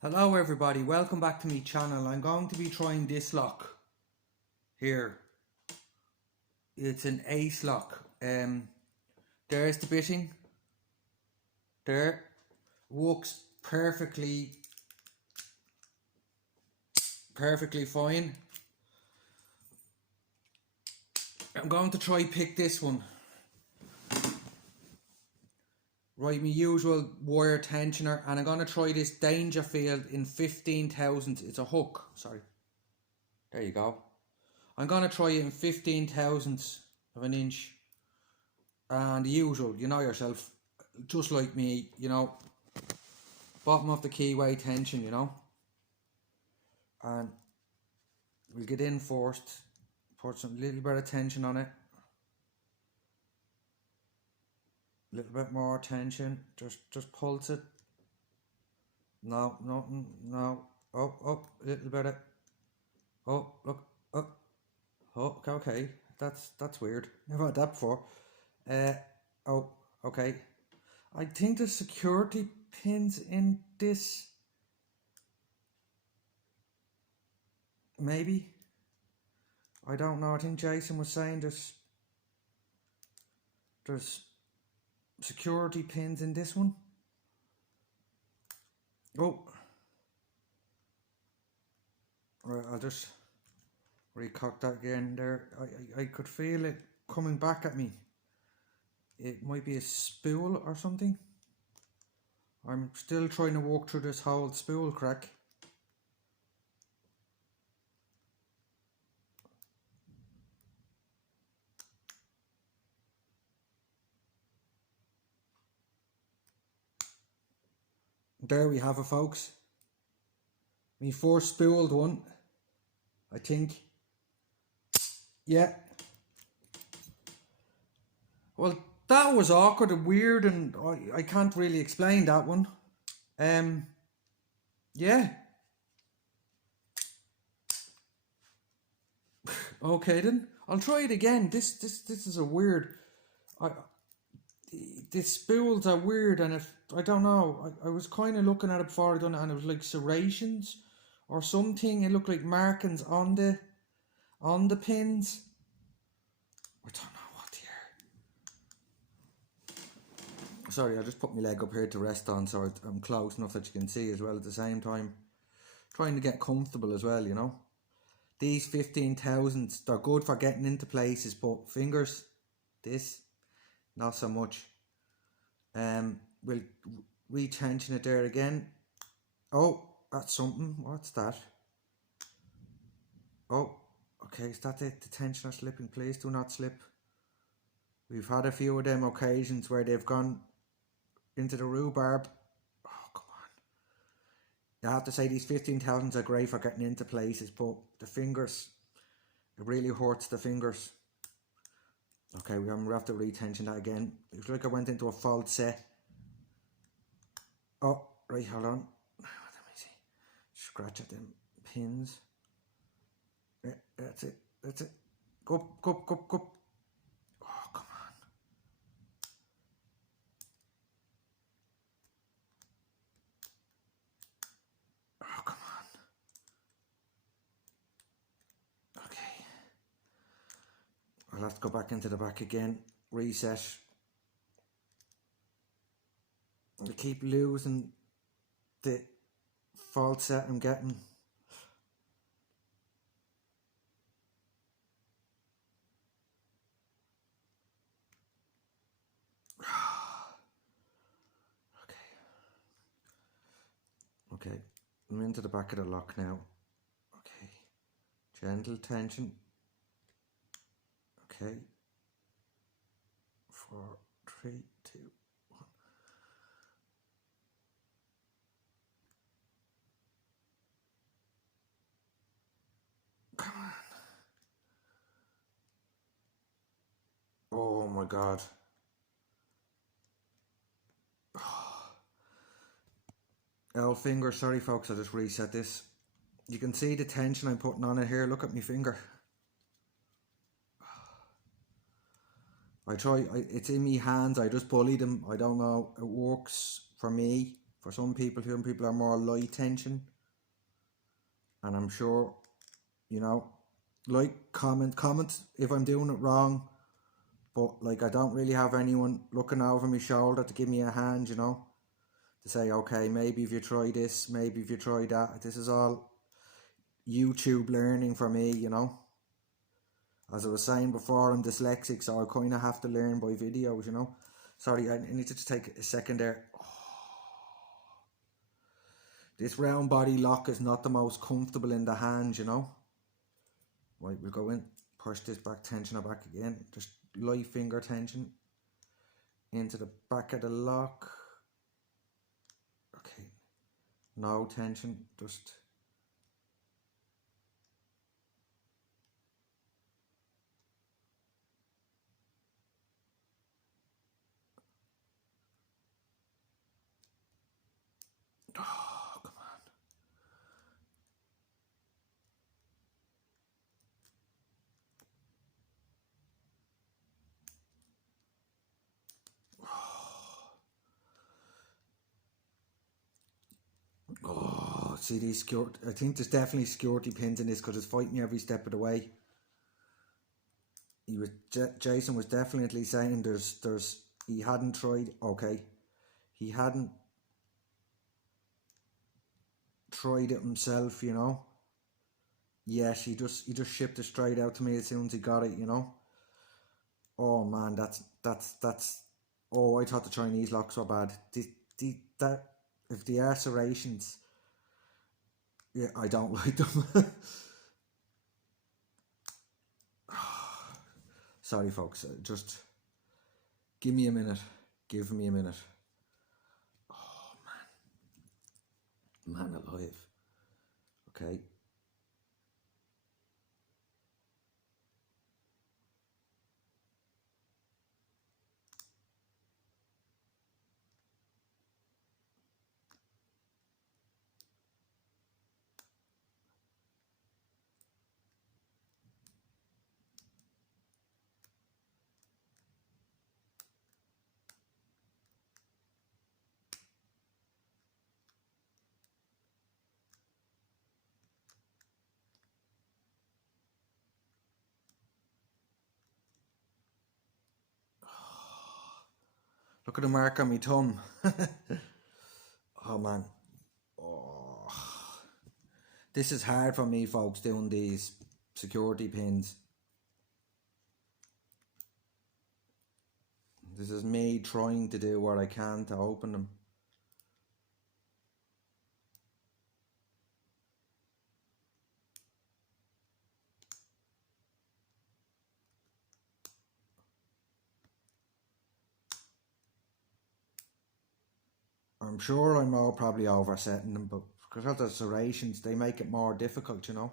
Hello everybody, welcome back to my channel. I'm going to be trying this lock here. It's an ace lock. There's the bitting. There. Works perfectly fine. I'm going to try pick this one. Right, my usual wire tensioner, and I'm going to try this Dangerfield in 15 thousandths. It's a hook, sorry. There you go. I'm going to try it in 15 thousandths of an inch. And the usual, you know yourself, just like me, bottom of the keyway tension, and we'll get in first, put some little bit of tension on it, a little bit more tension, just pulse it. No, nothing, no, up, little bit of, oh, look, up, oh, okay, that's weird, never had that before. Oh, okay, I think the security pins in this, maybe, I don't know. I think Jason was saying there's security pins in this one. Oh, right, I'll just recock that again there. I could feel it coming back at me. It might be a spool or something. I'm still trying to walk through this whole spool crack. There we have it, folks. Me first spooled one, I think. Yeah. Well, that was awkward and weird, and I can't really explain that one. Yeah. Okay then. I'll try it again. This is a weird. I the spools are weird, and if I don't know, I was kind of looking at it before I done it, and it was like serrations or something. It looked like markings on the pins. I don't know what here. Sorry, I just put my leg up here to rest on, so I'm close enough that you can see as well. At the same time, trying to get comfortable as well. These 15 thousandths, they're good for getting into places, but fingers, this, not so much. We'll retension it there again. Oh, that's something. What's that? Oh, okay, is that it? The tensioner slipping? Please do not slip. We've had a few of them occasions where they've gone into the rhubarb. Oh, come on. I have to say these 15 thousandths are great for getting into places, but the fingers, it really hurts the fingers. Okay, we have to retension that again. It looks like I went into a false set. Oh, right, hold on. Let me see. Scratch at them pins. Yeah, that's it. Go. Oh, come on. Oh, come on. Okay. I'll have to go back into the back again. Reset. I keep losing the false set I'm getting. Okay, I'm into the back of the lock now. Okay, gentle tension. Okay, 4, 3, 2, 1. Come on. Oh my god. L finger, sorry folks, I just reset this. You can see the tension I'm putting on it here. Look at my finger. It's in me hands. I just bully them. I don't know. It works for me. For some people are more light tension. And I'm sure, you know, like, comment if I'm doing it wrong. But like, I don't really have anyone looking over my shoulder to give me a hand, you know, to say, okay, maybe if you try this, maybe if you try that. This is all YouTube learning for me, you know. As I was saying before, I'm dyslexic, so I kind of have to learn by videos, you know. Sorry, I need to just take a second there. This round body lock is not the most comfortable in the hand, you know. Right, we'll go in, push this back, tension it back again. Just light finger tension into the back of the lock. Okay, no tension, just... Oh, come on. Oh, see these security... I think there's definitely security pins in this because it's fighting me every step of the way. Jason was definitely saying he hadn't tried... Okay. He hadn't tried it himself, you know. Yes, he just shipped it straight out to me as soon as he got it, you know. Oh man, that's oh, I thought the Chinese locks were bad. That if the are serrations, yeah, I don't like them. Sorry folks, just give me a minute. Give me a minute. Oh man. Man alive. Okay. Look at the mark on my thumb. Oh man. Oh. This is hard for me, folks, doing these security pins. This is me trying to do what I can to open them. I'm sure I'm all probably oversetting them, but because of the serrations, they make it more difficult, you know.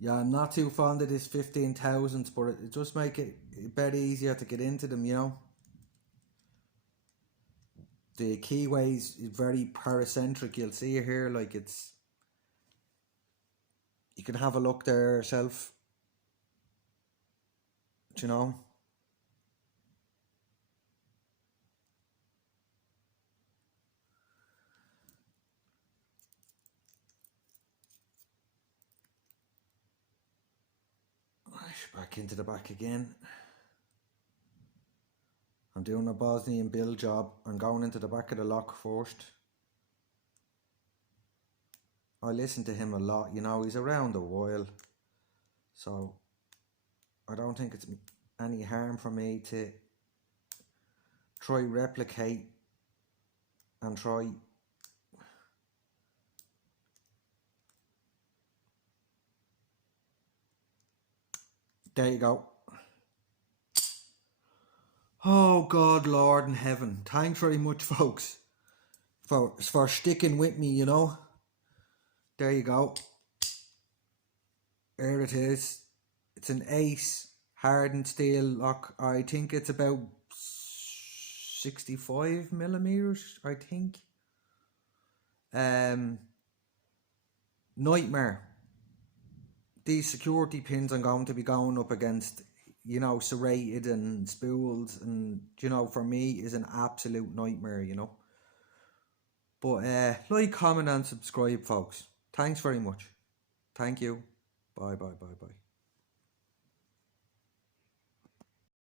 Yeah, I'm not too fond of this 15,000s, but it just make it a bit easier to get into them, you know. The keyways is very paracentric. You'll see it here, like it's... You can have a look there yourself, you know. Back into the back again. I'm doing a Bosnian Bill job. I'm going into the back of the lock first. I listen to him a lot, you know, he's around a while. So I don't think it's any harm for me to try replicate and try... There you go. Oh God, Lord in heaven. Thanks very much, folks, for sticking with me, you know. There you go. There it is. It's an Ace hardened steel lock. I think it's about 65 millimeters, I think. Nightmare. These security pins are going to be going up against, you know, serrated and spools, and, you know, for me is an absolute nightmare, you know. But like, comment and subscribe, folks. Thanks very much. Thank you. Bye, bye, bye, bye.